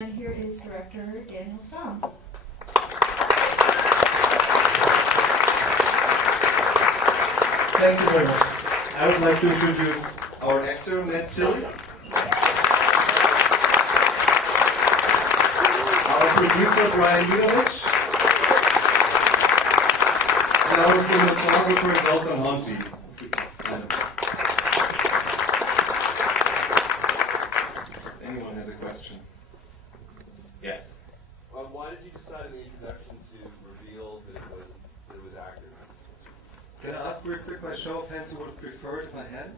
And here is Director Daniel Song. Thank you very much. I would like to introduce our actor, Matt Tilley. Our producer, Brian Milovich. And our cinematographer, Zoltan Honti. Anyone has a question? Yes. Why did you decide in the introduction to reveal that it was accurate? Can I ask real quick by show of hands who would have preferred if I had?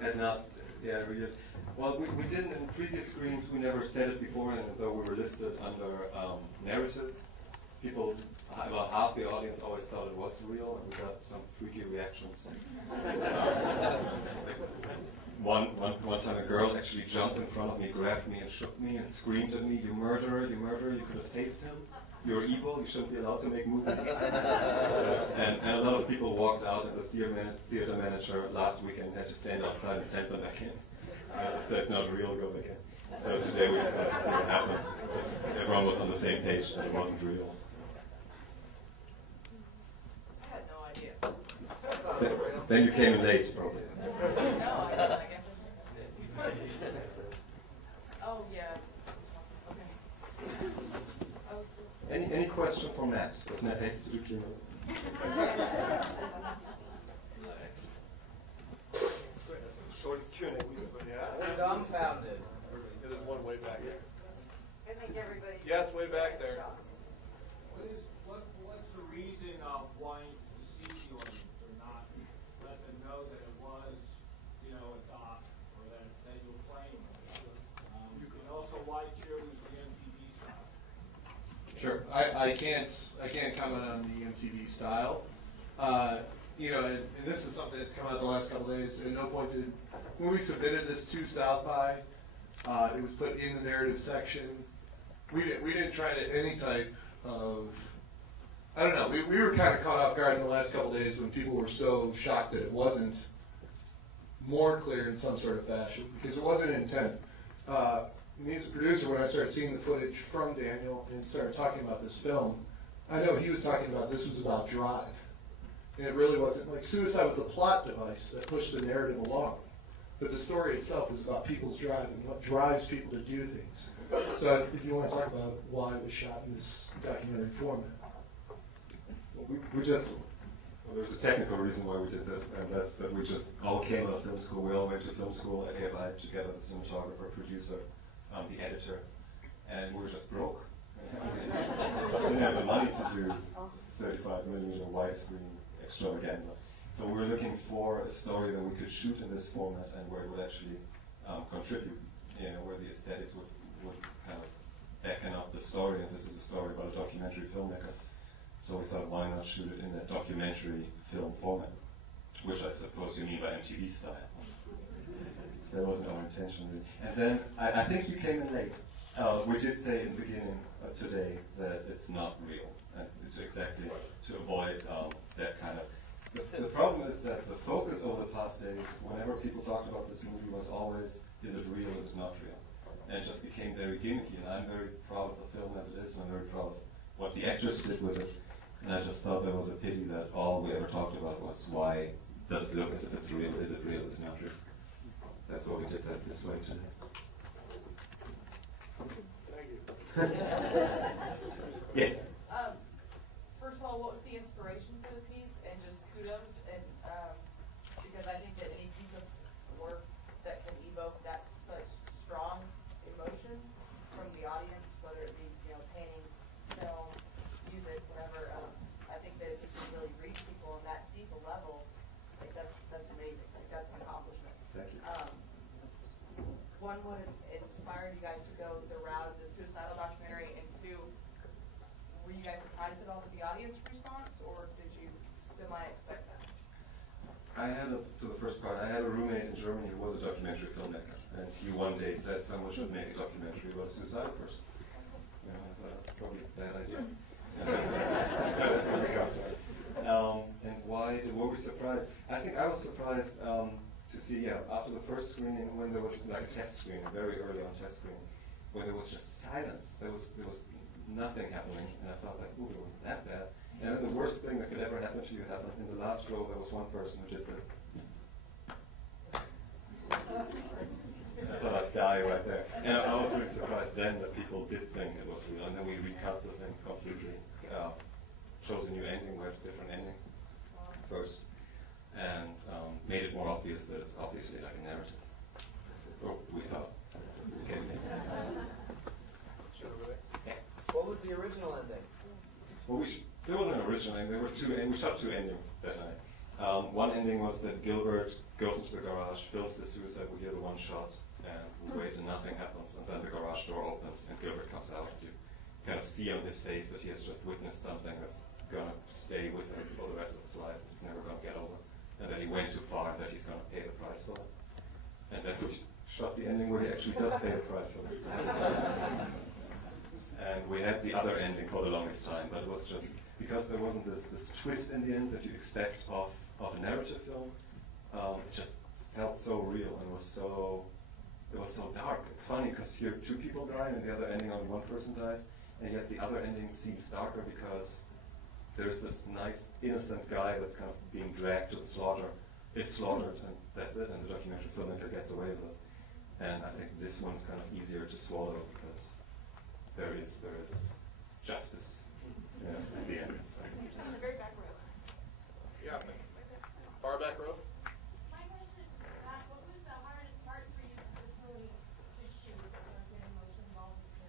Had not. Yeah, we did. Well, we didn't in previous screens. We never said it before, and though we were listed under narrative, people, about half the audience always thought it was real, and we got some freaky reactions. One time a girl actually jumped in front of me, grabbed me and shook me and screamed at me, "You murderer, you murderer, you could have saved him. You're evil, you shouldn't be allowed to make movies." and a lot of people walked out as a theater manager last weekend, had to stand outside and send them back in. So it's not real, go back in. So today we just had to see what happened. Everyone was on the same page that it wasn't real. I had no idea. Then you came in late, probably. No, I guess I just missed it. Oh, yeah. Okay. Any question for Matt? Because Matt hates to do Q&A. Shortest Q&A we've ever had. We're dumbfounded. There's one way back there. I think everybody. Yes, way back there. What's the reason of wanting to see the audience or not let them know that it was, a doc or that you were playing? And also, why choose the MTV style? Sure, I can't comment on the MTV style. And this is something that's come out the last couple of days. At no point did, when we submitted this to South by, it was put in the narrative section. We didn't try to any type of, I don't know, we were kind of caught off guard in the last couple of days when people were so shocked that it wasn't more clear in some sort of fashion, because it wasn't intent. Me as a producer, when I started seeing the footage from Daniel and started talking about this film, I know he was talking about this was about drive. And it really wasn't, like suicide was a plot device that pushed the narrative along. But the story itself was about people's drive and what drives people to do things. So if you want to talk about why it was shot in this documentary format. There's a technical reason why we did that, and that's that we just all came out of film school. We all went to film school at AFI together, the cinematographer, producer, the editor, and we were just broke. We didn't have the money to do 35mm widescreen extravaganza. So we were looking for a story that we could shoot in this format and where it would actually contribute, where the aesthetics would kind of beckon up the story. And this is a story about a documentary filmmaker. So we thought, why not shoot it in that documentary film format, which I suppose you mean by MTV style. So that wasn't our intention, really. And then I think you came in late. We did say in the beginning today that it's not real, and it's exactly to avoid that kind of. The problem is that the focus over the past days, whenever people talked about this movie, was always, is it real, is it not real? And it just became very gimmicky, and I'm very proud of the film as it is, and I'm very proud of what the actors did with it. And I just thought there was a pity that all we ever talked about was why does it look as if it's real, is it not real? That's why we did that this way today. Thank you. Yes? First of all, what was the inspiration for the piece? And just kudos, and because I think that any piece of work that can evoke that such strong emotion from the audience, whether it be painting, film, music, whatever, I think that if you can really reach people on that deep a level, like that's amazing. Like that's an accomplishment. Thank you. One would have inspired you guys to go the route of the suicidal documentary, and two, were you guys surprised at all with the audience response, or did you semi-expect that? I had to the first part, I had a roommate in Germany who was a documentary filmmaker, and he one day said someone should make a documentary about a suicidal person. I thought that's probably a bad idea. And why were we surprised? I think I was surprised to see, after the first screening, when there was like a test screening, very early on test screening, where there was just silence. There was nothing happening, and I thought like, ooh, it wasn't that bad. And then the worst thing that could ever happen to you happened. In the last row, there was one person who did this. I thought I'd die right there. And I was really surprised then that people did think it was real. And then we recut the thing completely, chose a new ending, we had a different ending first, and made it more obvious that it's obviously like a narrative. Or we thought. Okay. What was the original ending? Well, there wasn't an original ending. There were two. We shot two endings that night. One ending was that Gilbert goes into the garage, fills the suicide. We hear the one shot, and we wait, and nothing happens. And then the garage door opens, and Gilbert comes out. And you kind of see on his face that he has just witnessed something that's gonna stay with him for the rest of his life. That he's never gonna get over, and that he went too far, and that he's gonna pay the price for it. And then we shot the ending where he actually does pay the price for it. And we had the other ending for the longest time, but it was just because there wasn't this twist in the end that you expect of a narrative film. It just felt so real and it was so dark. It's funny because here 2 people die, and in the other ending only 1 person dies, and yet the other ending seems darker because there's this nice innocent guy that's kind of being dragged to the slaughter, is slaughtered, and that's it. And the documentary filmmaker gets away with it. And I think this one's kind of easier to swallow because there is justice at the end. In the very back row. Yeah, far back row. My question is, what was the hardest part for you personally to shoot, so get emotion involved with the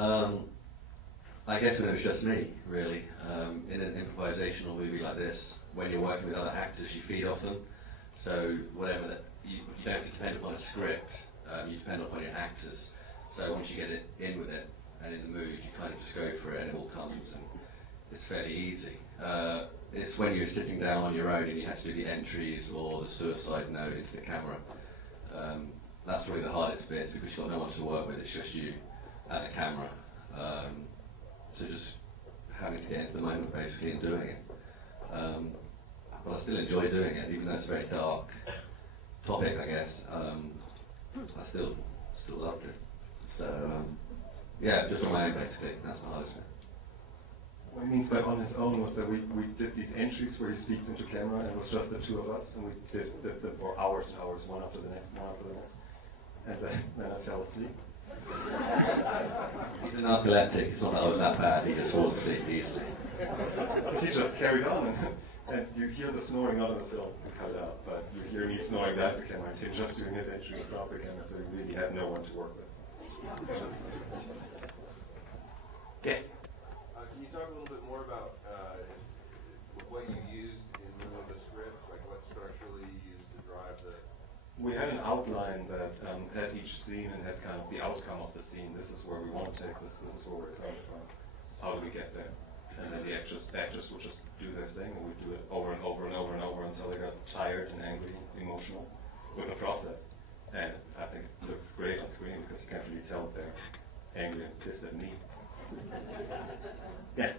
character? I guess when it was just me, really. In an improvisational movie like this, when you're working with other actors, you feed off them. So whatever that, you don't have to depend upon a script. You depend upon your actors. So once you get it in with it and in the mood, you kind of just go for it, and it all comes, and it's fairly easy. It's when you're sitting down on your own and you have to do the entries or the suicide note into the camera. That's probably the hardest bit because you've got no one to work with. It's just you at the camera. So just having to get into the moment basically and doing it. But I still enjoy doing it, even though it's a very dark topic, I guess. I still loved it. So yeah, just on my own basically. That's the hardest bit. What he means by on his own was that we did these entries where he speaks into camera, and it was just the 2 of us, and we did them for hours and hours, one after the next, and then I fell asleep. He's an narcoleptic. It's not that I was that bad. He just falls asleep easily. He just carried on, and you hear the snoring not in the film, we cut it out, but you hear me snoring back to the camera, and him just doing his entry in front of the camera, so he really had no one to work with. Yes? Can you talk a little bit more about what you used in lieu of the script, like what structurally you used to drive the... We had an outline that had each scene and had kind of the outcome of the scene. This is where we want to take this is where we're coming from. How do we get there? And then the actors would just do their thing, and we'd do it over and over and over and over until they got tired and angry, emotional with the process. And I think it looks great on screen because you can't really tell if they're angry and pissed at me. Yeah?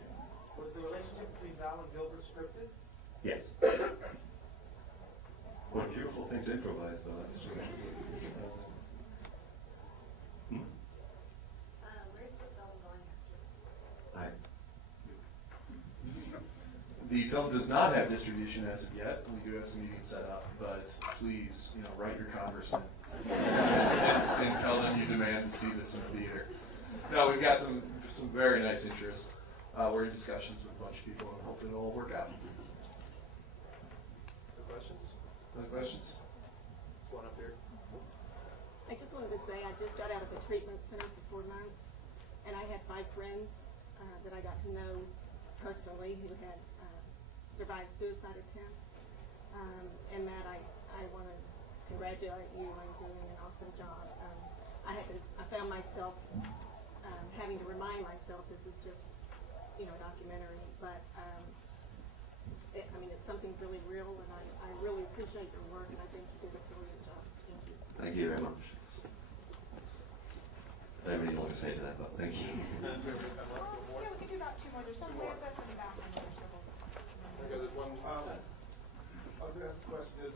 Was the relationship between Val and Gilbert scripted? Yes. What a beautiful thing to improvise, though, that's true. Where's the film going after? The film does not have distribution as of yet. We do have some meetings set up, but please, write your congressman and tell them you demand to see this in the theater. No, we've got some very nice interest. We're in discussions with a bunch of people, and hopefully it'll all work out. Other questions? Other questions? There's one up here. I just wanted to say I just got out of a treatment center for 4 months, and I had 5 friends that I got to know personally who had survived suicide attempts. And Matt, I want to congratulate you on doing an awesome job. I found myself having to remind myself this is just a documentary, but it's something really real, and I really appreciate your work, and I think you did a brilliant job. Thank you. Thank you very much. I don't really know what to say to that, but thank you. Yeah, we can do about 2 more. There's some way up in the back. Okay, there's one. wanted to ask a question is,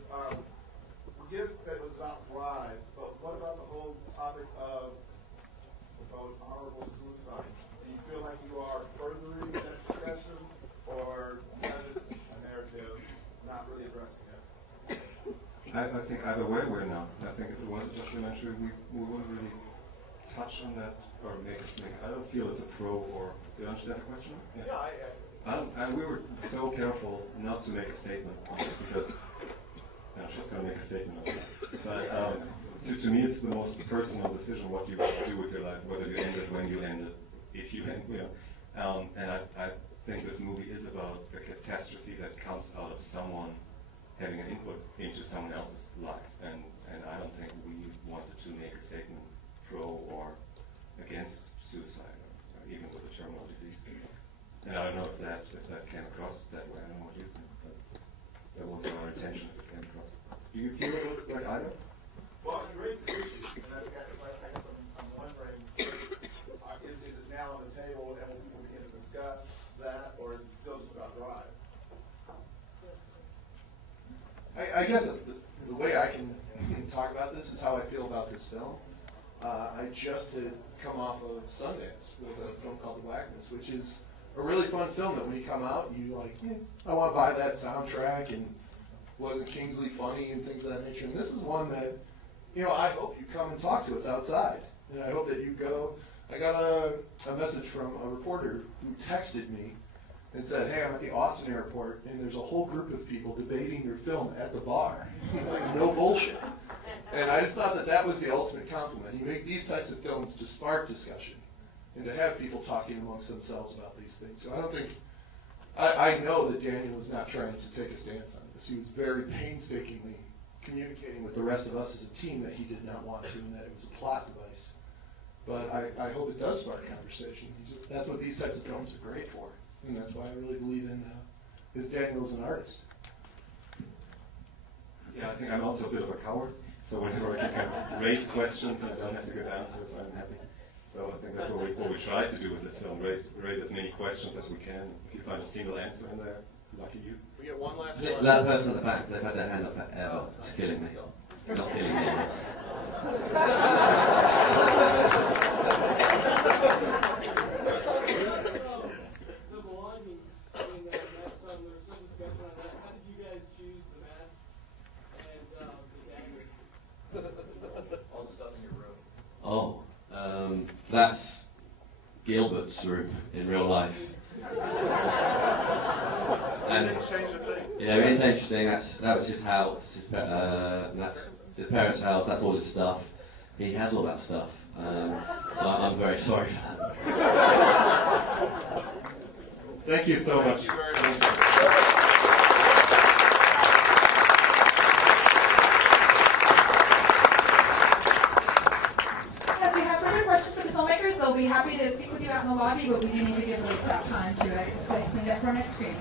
we get that it was about drive, but what about the whole topic of honorable suicide? Do you feel like you are furthering that discussion, or because it's a narrative, not really addressing it? I think either way we're not. I think if it was a documentary, we wouldn't really touch on that or make it. I don't feel it's a pro or. Do you understand the question? Yeah. We were so careful not to make a statement because she's going to make a statement on that. But to me, it's the most personal decision what you do with your life, whether you end it, when you end it, if you end. And I think this movie is about the catastrophe that comes out of someone having an input into someone else's life, and I don't think we wanted to make a statement pro or against suicide, or even with a terminal disease. And I don't know if that came across that way. I don't know what you think, but that wasn't our intention if it came across. Do you feel it was like either? Well, you raised the issue, and I guess I'm wondering, is it now on the table, and will people begin to discuss that, or is it still just about drive? I guess the way I can talk about this is how I feel about this film. I just had come off of Sundance with a film called The Blackness, which is a really fun film that when you come out, you like, I want to buy that soundtrack, and wasn't Kingsley funny and things of that nature. And this is one that, I hope you come and talk to us outside. And I hope that you go. I got a message from a reporter who texted me and said, hey, I'm at the Austin airport, and there's a whole group of people debating your film at the bar. It's like, no bullshit. And I just thought that was the ultimate compliment. You make these types of films to spark discussion and to have people talking amongst themselves about these things. So I don't think, I know that Daniel was not trying to take a stance on this. He was very painstakingly communicating with the rest of us as a team that he did not want to, and that it was a plot device. But I hope it does spark conversation. That's what these types of films are great for. And that's why I really believe in Daniel as an artist. Yeah, I think I'm also a bit of a coward. So whenever I can raise questions and I don't have to give answers, I'm happy. So I think that's what we try to do with this film, raise as many questions as we can. If you find a single answer in there, lucky you. We get one last That one. person at the back, they've had their hand up forever. It's killing me. Not killing me. The belongings in that last film, there was some discussion on that. How did you guys choose the mask and the dagger? All the stuff in your room. Oh, that's Gilbert's room in real life. And Change a thing. yeah, we didn't change a thing. That was his house. That's his parents' house. That's all his stuff. He has all that stuff. So I'm very sorry for that. Thank you so much. Thank you very much. If you have further questions for the filmmakers, they'll be happy to speak with you out in the lobby, but we do need to give a little stop time to get this place cleaned up for our next screening.